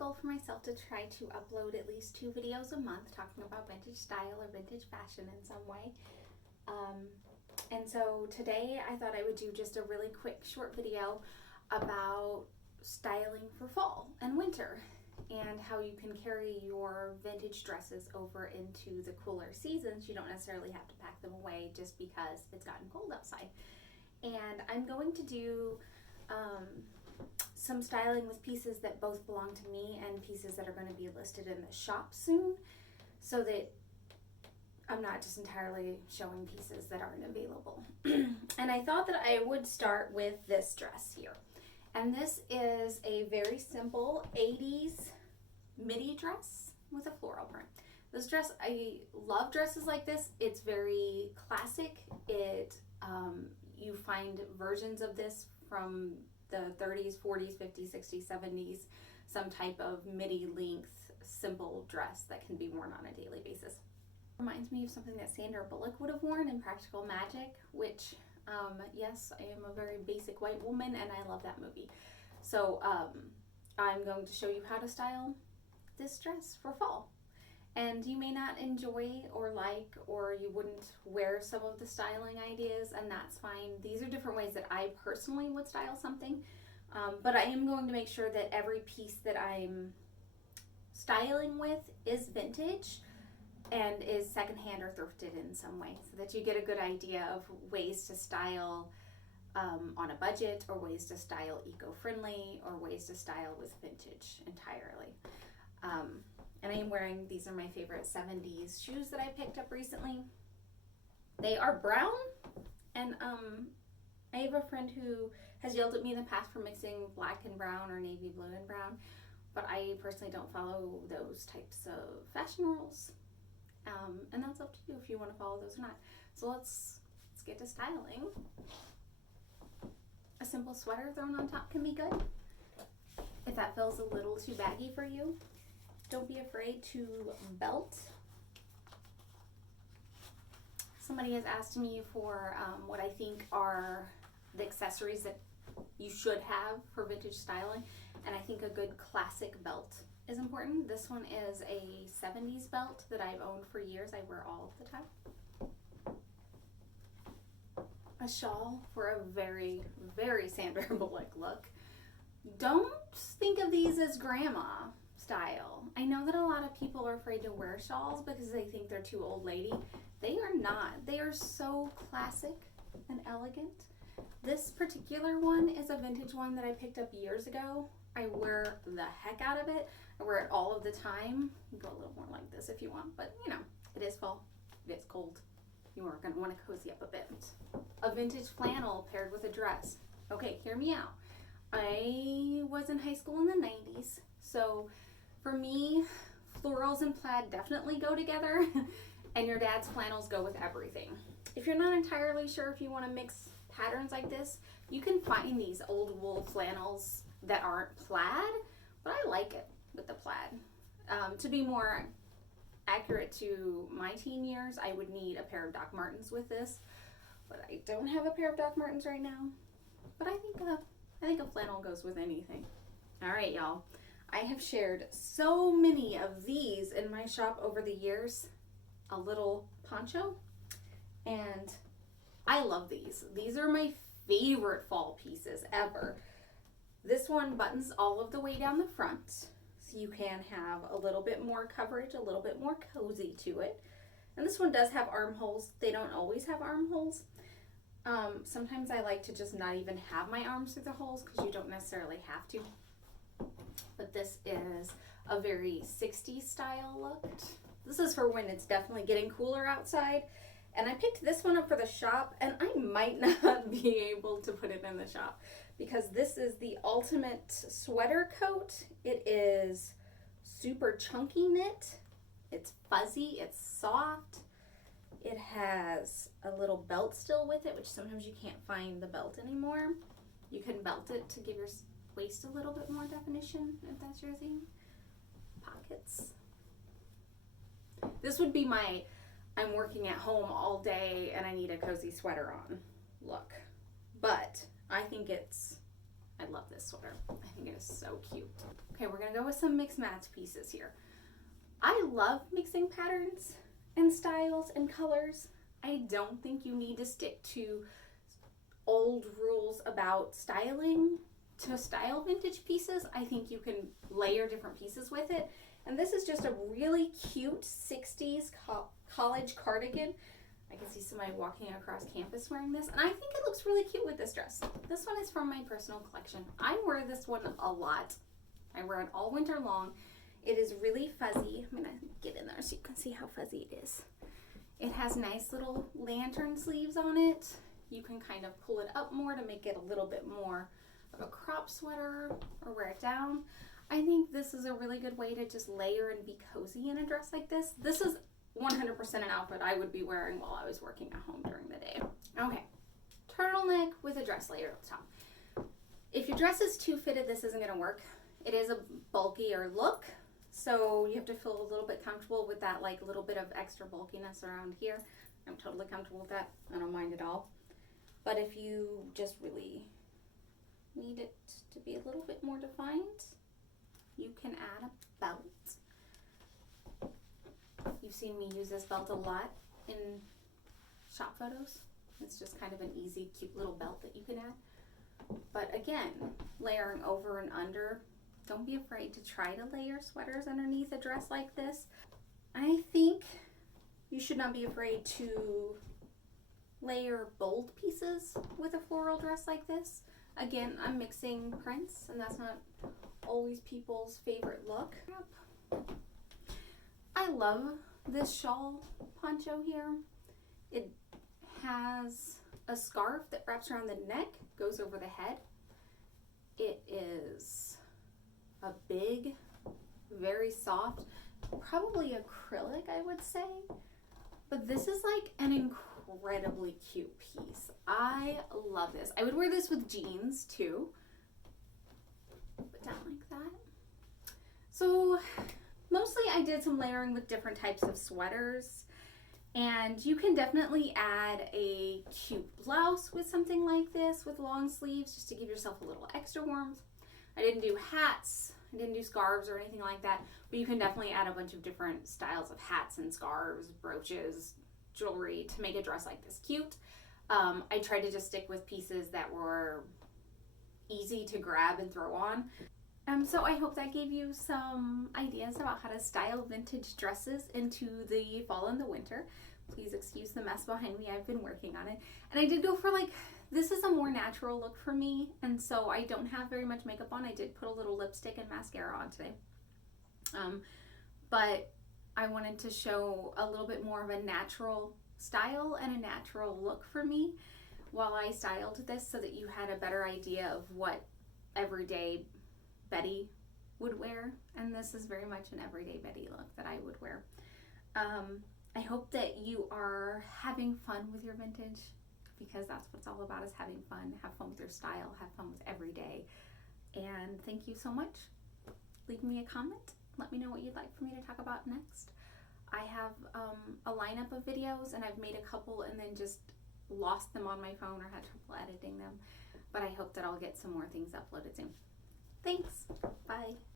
goal for myself to try to upload at least 2 videos a month talking about vintage style or vintage fashion in some way. And so today I thought I would do just a really quick short video about styling for fall and winter and how you can carry your vintage dresses over into the cooler seasons. You don't necessarily have to pack them away just because it's gotten cold outside. And I'm going to do some styling with pieces that both belong to me and pieces that are going to be listed in the shop soon, so that I'm not just entirely showing pieces that aren't available. And I thought that I would start with this dress here. And this is a very simple 80s midi dress with a floral print. This dress, I love dresses like this. It's very classic. You find versions of this from the 30s, 40s, 50s, 60s, 70s, some type of midi length simple dress that can be worn on a daily basis. Reminds me of something that Sandra Bullock would have worn in Practical Magic, which yes, I am a very basic white woman and I love that movie. So I'm going to show you how to style this dress for fall. And you may not enjoy or like, or you wouldn't wear some of the styling ideas, and that's fine. These are different ways that I personally would style something, but I am going to make sure that every piece that I'm styling with is vintage and is secondhand or thrifted in some way, so that you get a good idea of ways to style on a budget, or ways to style eco-friendly, or ways to style with vintage entirely. And I am wearing, these are my favorite 70s shoes that I picked up recently. They are brown, and I have a friend who has yelled at me in the past for mixing black and brown or navy blue and brown, but I personally don't follow those types of fashion rules. And that's up to you if you want to follow those or not. So let's get to styling. A simple sweater thrown on top can be good. If that feels a little too baggy for you, don't be afraid to belt. Somebody has asked me for what I think are the accessories that you should have for vintage styling, and I think a good classic belt is important. This one is a 70s belt that I've owned for years. I wear all of the time. A shawl for a very, very Sandra Bullock look. Don't think of these as grandma style. I know that a lot of people are afraid to wear shawls because they think they're too old lady. They are not. They are so classic and elegant. This particular one is a vintage one that I picked up years ago. I wear the heck out of it. I wear it all of the time. You go a little more like this if you want, but you know, it is fall. It's cold. You are going to want to cozy up a bit. A vintage flannel paired with a dress. Okay, hear me out. I was in high school in the 90s, so for me, florals and plaid definitely go together, and your dad's flannels go with everything. If you're not entirely sure if you want to mix patterns like this, you can find these old wool flannels that aren't plaid, but I like it with the plaid. To be more accurate to my teen years, I would need a pair of Doc Martens with this, but I don't have a pair of Doc Martens right now. But I think a flannel goes with anything. All right, y'all. I have shared so many of these in my shop over the years. A little poncho, and I love these. These are my favorite fall pieces ever. This one buttons all of the way down the front, so you can have a little bit more coverage, a little bit more cozy to it. And this one does have armholes. They don't always have armholes. Sometimes I like to just not even have my arms through the holes because you don't necessarily have to. But this is a very 60s style look. This is for when it's definitely getting cooler outside. And I picked this one up for the shop, and I might not be able to put it in the shop because this is the ultimate sweater coat. It is super chunky knit. It's fuzzy, it's soft. It has a little belt still with it, which sometimes you can't find the belt anymore. You can belt it to give your waist a little bit more definition if that's your thing. Pockets. This would be my I'm working at home all day and I need a cozy sweater on look. But I think it's I love this sweater. I think it is so cute. Okay, we're gonna go with some mix match pieces here. I love mixing patterns and styles and colors. I don't think you need to stick to old rules about styling to style vintage pieces. I think you can layer different pieces with it. And this is just a really cute 60s college cardigan. I can see somebody walking across campus wearing this, and I think it looks really cute with this dress. This one is from my personal collection. I wear this one a lot. I wear it all winter long. It is really fuzzy. I'm gonna get in there so you can see how fuzzy it is. It has nice little lantern sleeves on it. You can kind of pull it up more to make it a little bit more of a crop sweater or wear it down. I think this is a really good way to just layer and be cozy in a dress like this. This is 100% an outfit I would be wearing while I was working at home during the day. Okay, turtleneck with a dress layer up top. If your dress is too fitted, this isn't gonna work. It is a bulkier look, so you have to feel a little bit comfortable with that, like a little bit of extra bulkiness around here. I'm totally comfortable with that. I don't mind at all. But if you just really need it to be a little bit more defined, you can add a belt. You've seen me use this belt a lot in shop photos. It's just kind of an easy, cute little belt that you can add. But again, layering over and under. Don't be afraid to try to layer sweaters underneath a dress like this. I think you should not be afraid to layer bold pieces with a floral dress like this. Again, I'm mixing prints, and that's not always people's favorite look. I love this shawl poncho here. It has a scarf that wraps around the neck, goes over the head. It is a big, very soft, probably acrylic, I would say. But this is like an incredibly cute piece. I love this. I would wear this with jeans too. Put down like that. So mostly I did some layering with different types of sweaters, and you can definitely add a cute blouse with something like this with long sleeves just to give yourself a little extra warmth. I didn't do hats, I didn't do scarves or anything like that, but you can definitely add a bunch of different styles of hats and scarves, brooches, jewelry to make a dress like this cute. I tried to just stick with pieces that were easy to grab and throw on. So I hope that gave you some ideas about how to style vintage dresses into the fall and the winter. Please excuse the mess behind me. I've been working on it. And I did go for this is a more natural look for me, and so I don't have very much makeup on. I did put a little lipstick and mascara on today. But I wanted to show a little bit more of a natural style and a natural look for me while I styled this, so that you had a better idea of what everyday Betty would wear. And this is very much an everyday Betty look that I would wear. I hope that you are having fun with your vintage, because that's what it's all about, is having fun. Have fun with your style, have fun with every day. And thank you so much. Leave me a comment. Let me know what you'd like for me to talk about next. I have a lineup of videos, and I've made a couple and then just lost them on my phone or had trouble editing them. But I hope that I'll get some more things uploaded soon. Thanks. Bye.